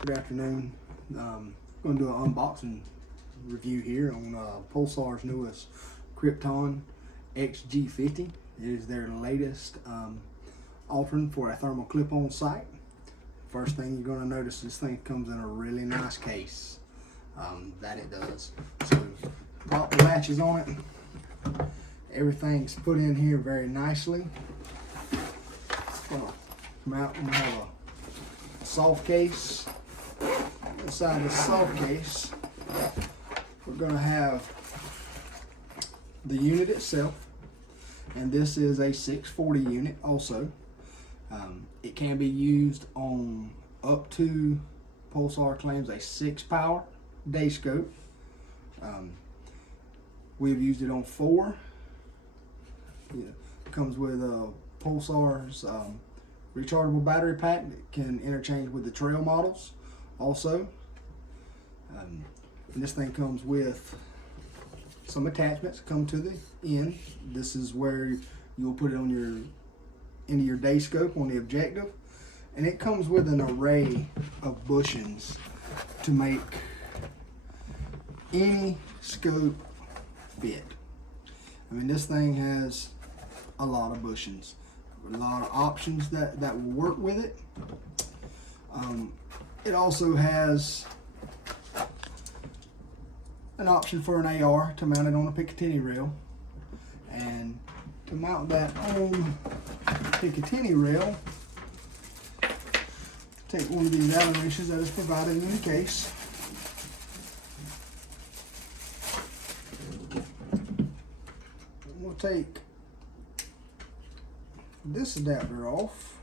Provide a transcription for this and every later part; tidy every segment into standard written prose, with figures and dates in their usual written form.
Good afternoon. Going to do an unboxing review here on Pulsar's newest Krypton FXG50. It is their latest offering for a thermal clip-on sight. First thing you're going to notice, this thing comes in a really nice case. That it does. So pop the latches on it. Everything's put in here very nicely. It's going to come out and have a soft case. Inside the soft case, we're going to have the unit itself, and this is a 640 unit also. It can be used on up to, Pulsar claims, a 6 power day scope. We've used it on 4. It comes with Pulsar's rechargeable battery pack that can interchange with the trail models also. And this thing comes with some attachments come to the end. This is where you'll put it on into your day scope on the objective, and it comes with an array of bushings to make any scope fit. I mean, this thing has a lot of bushings, a lot of options that will work with it. It also has an option for an AR to mount it on a Picatinny rail, and to mount that on the Picatinny rail, take one of these Allen wrenches that is provided in the case. We'll take this adapter off,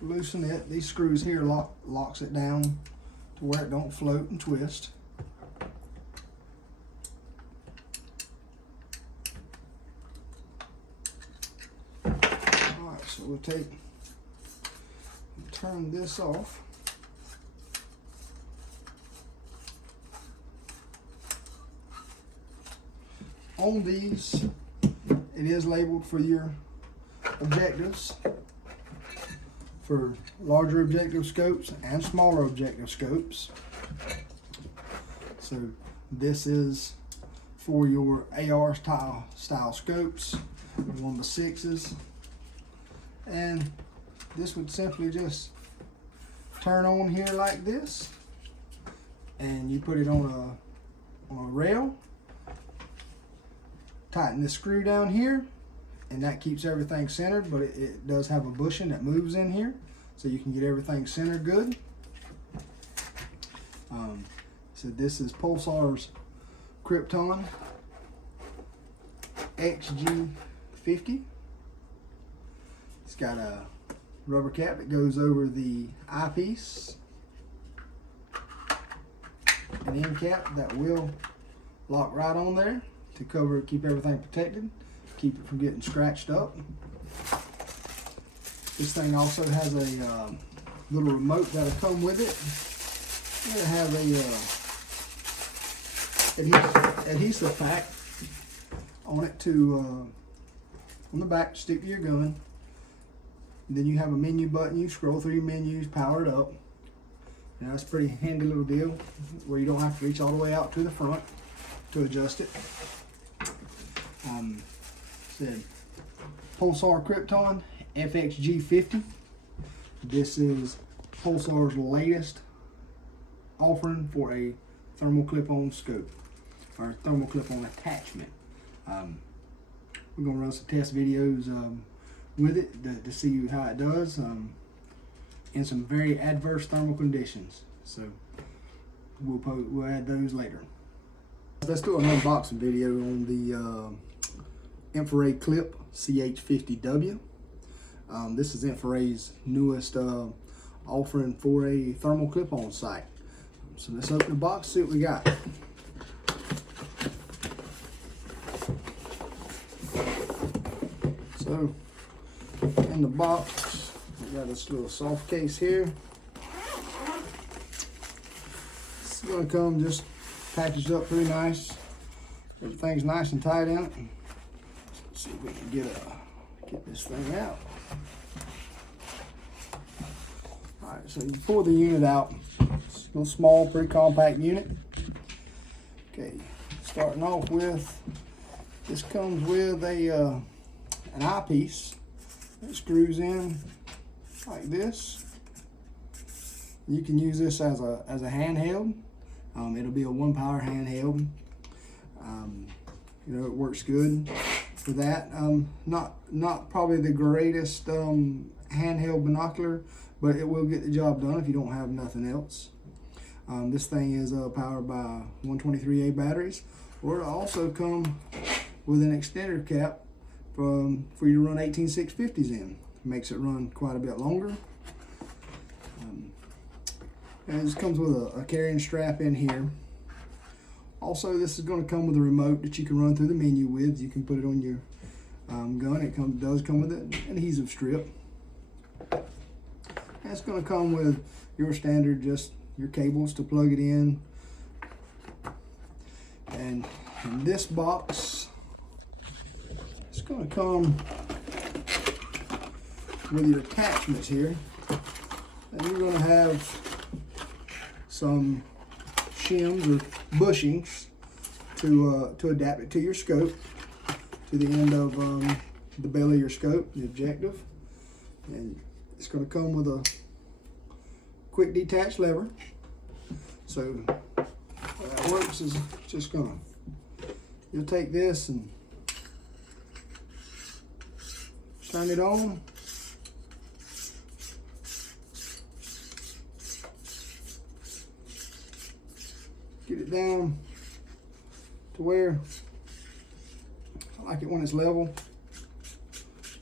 loosen it. These screws here locks it down to where it don't float and twist. Alright, so we'll turn this off. On these, it is labeled for your objectives, for larger objective scopes and smaller objective scopes. So this is for your AR style scopes, 1x6s, and this would simply just turn on here like this, and you put it on a rail, tighten this screw down here, and that keeps everything centered, but it does have a bushing that moves in here, so you can get everything centered good. So this is Pulsar's Krypton FXG50. It's got a rubber cap that goes over the eyepiece, an end cap that will lock right on there to keep everything protected, keep it from getting scratched up. This thing also has a little remote that'll come with it. It'll have a adhesive pack on it to on the back to stick to your gun. And then you have a menu button. You scroll through your menus, power it up. Now that's a pretty handy little deal where you don't have to reach all the way out to the front to adjust it. Said Pulsar Krypton FXG50. This is Pulsar's latest offering for a thermal clip-on scope, or thermal clip-on attachment. We're going to run some test videos with it to see how it does in some very adverse thermal conditions. So we'll add those later. Let's do an unboxing video on the InfiRay Clip CH50W. This is InfiRay's newest offering for a thermal clip-on sight. So let's open the box, see what we got. So in the box, we got this little soft case here. It's going to come just packaged up pretty nice. Everything's nice and tight in it. Let's see if we can get this thing out. Alright, Alright, so you pull the unit out. It's a little small, pretty compact unit. Okay, starting off with, this comes with an eyepiece that screws in like this. You can use this as a handheld. It'll be a 1-power handheld. You know, it works good for that. Not probably the greatest handheld binocular, but it will get the job done if you don't have nothing else. This thing is powered by 123A batteries, or it'll also come with an extender cap for you to run 18650s in. Makes it run quite a bit longer. And this comes with a carrying strap in here. Also, this is going to come with a remote that you can run through the menu with. You can put it on your gun. It does come with an adhesive strip. And it's going to come with your standard, just your cables to plug it in. And in this box, it's going to come with your attachments here. And you're going to have some shims or bushings to adapt it to your scope, to the end of the belly of your scope, the objective. And it's going to come with a quick detach lever. So how that works is just you'll take this and turn it on. Get it down to where I like it when it's level.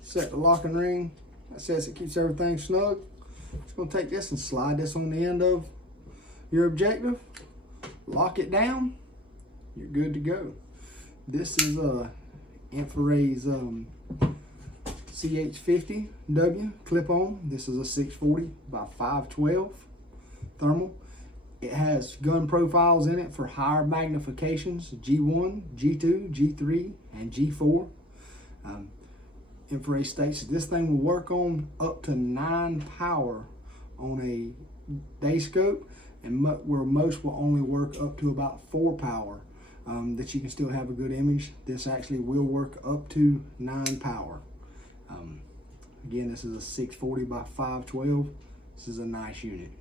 Set the locking ring. That says it keeps everything snug. Just gonna take this and slide this on the end of your objective. Lock it down. You're good to go. This is InfiRay's CH50W clip-on. This is a 640 by 512 thermal. It has gun profiles in it for higher magnifications, G1, G2, G3, and G4. InfiRay states that this thing will work on up to 9 power on a day scope, and where most will only work up to about 4 power, that you can still have a good image. This actually will work up to 9 power. Again, this is a 640 by 512. This is a nice unit.